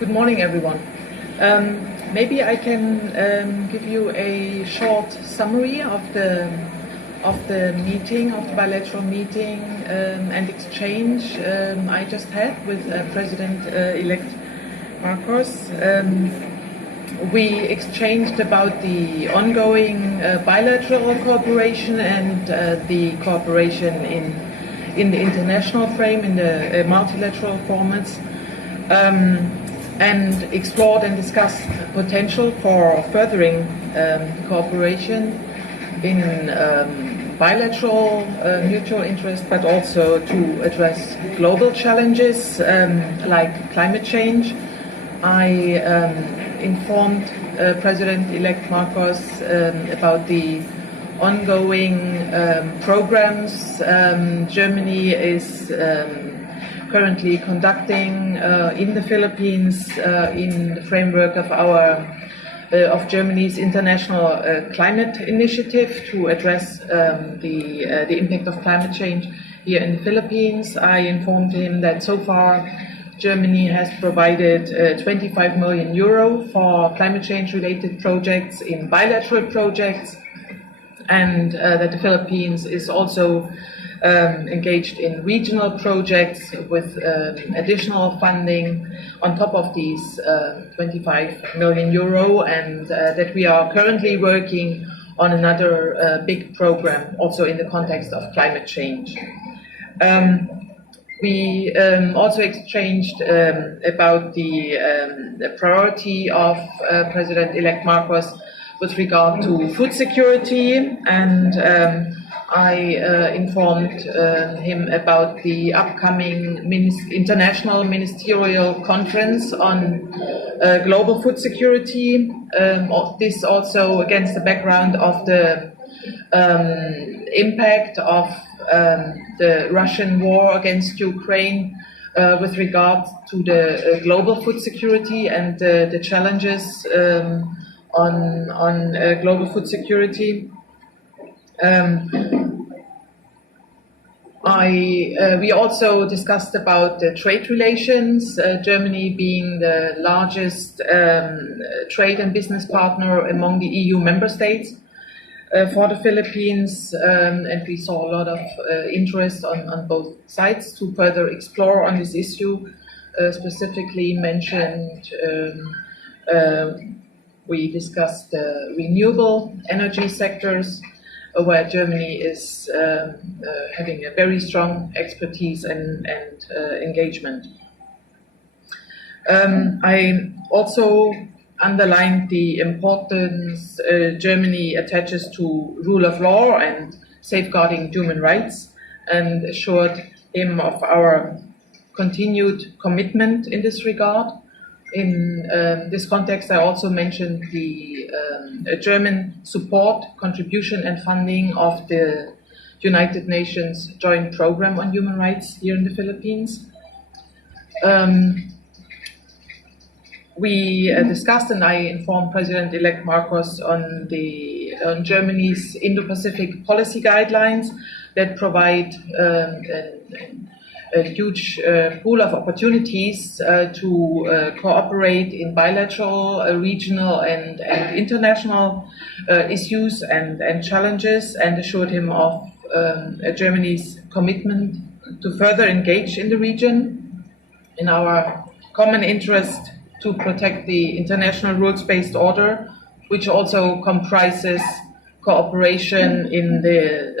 Good morning, everyone. Maybe I can give you a short summary of the meeting, of the bilateral meeting and exchange I just had with President-elect Marcos. We exchanged about the ongoing bilateral cooperation and the cooperation in the international frame, in the multilateral formats. And explored and discussed potential for furthering cooperation in bilateral mutual interest, but also to address global challenges like climate change. I informed President-elect Marcos about the ongoing programs Germany is currently conducting in the Philippines in the framework of Germany's international climate initiative to address the impact of climate change here in the Philippines. I informed him that so far Germany has provided 25 million euro for climate change related projects in bilateral projects, and that the Philippines is also engaged in regional projects with additional funding on top of these 25 million euro, and that we are currently working on another big program also in the context of climate change. We also exchanged about the priority of President-elect Marcos with regard to food security, and I informed him about the upcoming international ministerial conference on global food security. This also against the background of the impact of the Russian war against Ukraine with regard to the global food security and the challenges on global food security. We also discussed about trade relations, Germany being the largest trade and business partner among the EU member states for the Philippines, and we saw a lot of interest on both sides to further explore on this issue. Specifically mentioned, we discussed the renewable energy sectors, where Germany is having a very strong expertise and engagement. I also underlined the importance Germany attaches to rule of law and safeguarding human rights, and assured him of our continued commitment in this regard. In this context, I also mentioned the German support, contribution and funding of the United Nations Joint Program on Human Rights here in the Philippines. We discussed, and I informed President-elect Marcos on Germany's Indo-Pacific policy guidelines that provide a huge pool of opportunities to cooperate in bilateral, regional and international issues and challenges, and assured him of Germany's commitment to further engage in the region in our common interest to protect the international rules-based order, which also comprises cooperation in the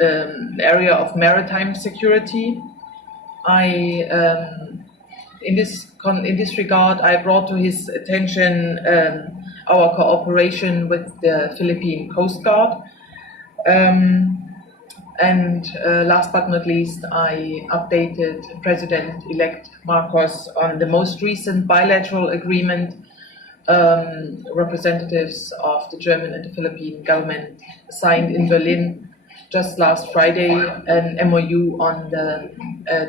area of maritime security. In this regard, I brought to his attention our cooperation with the Philippine Coast Guard. And last but not least, I updated President-elect Marcos on the most recent bilateral agreement representatives of the German and the Philippine government signed in Berlin just last Friday, an MOU on the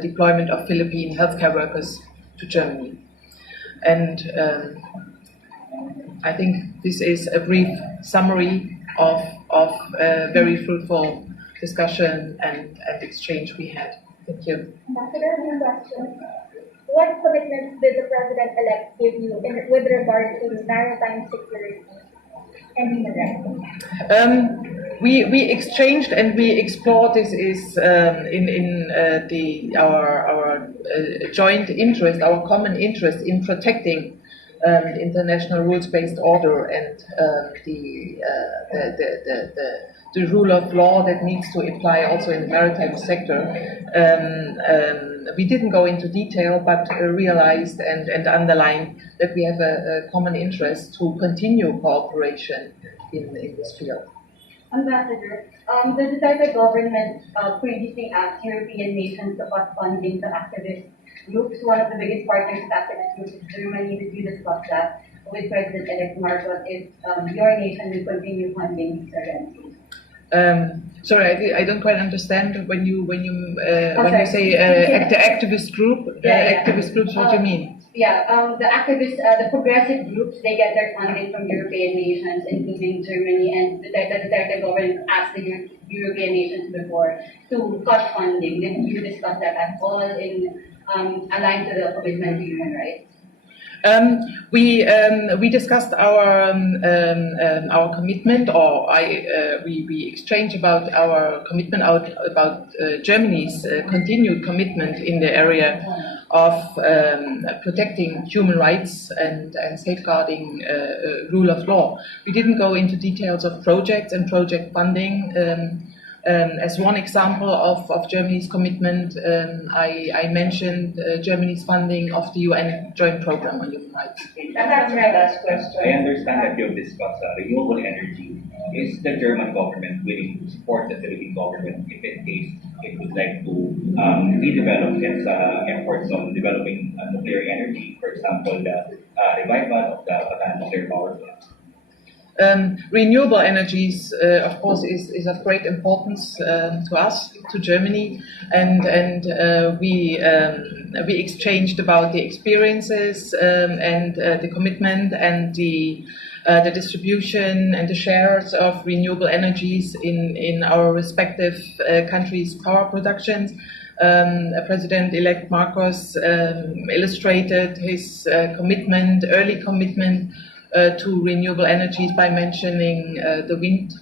deployment of Philippine healthcare workers to Germany. And I think this is a brief summary of a very fruitful discussion and exchange we had. Thank you. Ambassador, any questions? what commitments did the President-elect give you with regard to maritime security and human rights? We exchanged and we explored this is in our joint interest, our common interest in protecting international rules-based order and the rule of law that needs to apply also in the maritime sector. We didn't go into detail, but realized and underlined that we have a common interest to continue cooperation in this field. Ambassador, the Duterte government previously asked European nations to cut funding to activist groups. One of the biggest partners of activist groups is Germany. Did you discuss that with President-elect Marcos if your nation will continue funding these agencies? Sorry, I don't quite understand when you say the activist group. Activist groups. What do you mean? The activists, the progressive groups, they get their funding from European nations, including Germany, and the Duterte government asked the European nations before to cut funding. Did you discuss that at all in aligned to the commitment to human rights? We discussed our commitment, or we exchanged about our commitment about Germany's continued commitment in the area of protecting human rights and safeguarding rule of law. We didn't go into details of projects and project funding. As one example of Germany's commitment, I mentioned Germany's funding of the UN Joint Program on Human Rights. That's my last question. I understand that you've discussed renewable energy. Is the German government willing to support the Philippine government if in case it would like to redevelop its efforts on developing nuclear energy, for example, the revival of the Bataan nuclear power plant? Renewable energies, of course, is of great importance to us, to Germany, and we exchanged about the experiences and the commitment and the distribution and the shares of renewable energies in our respective countries' power productions. President-elect Marcos illustrated his early commitment to renewable energies by mentioning the wind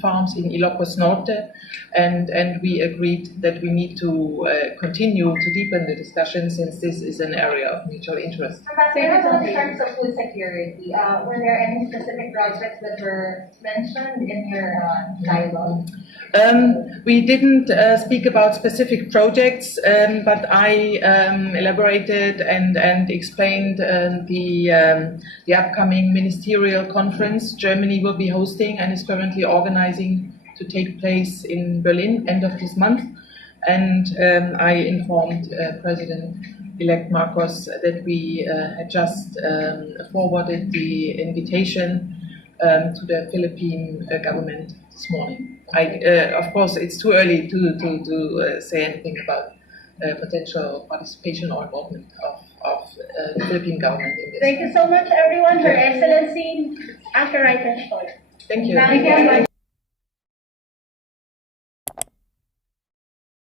farms in Ilocos Norte, and we agreed that we need to continue to deepen the discussion since this is an area of mutual interest. In terms of food security, were there any specific projects that were mentioned in your dialogue? We didn't speak about specific projects, but I elaborated and explained the upcoming ministerial conference Germany will be hosting and is currently organizing to take place in Berlin end of this month. And I informed President-elect Marcos that we had just forwarded the invitation to the Philippine government this morning. Of course, it's too early to say anything about potential participation or involvement of the Philippine government in this. Thank you so much, everyone. Her Excellency, Anchor Right and Short. Thank you. Thank you.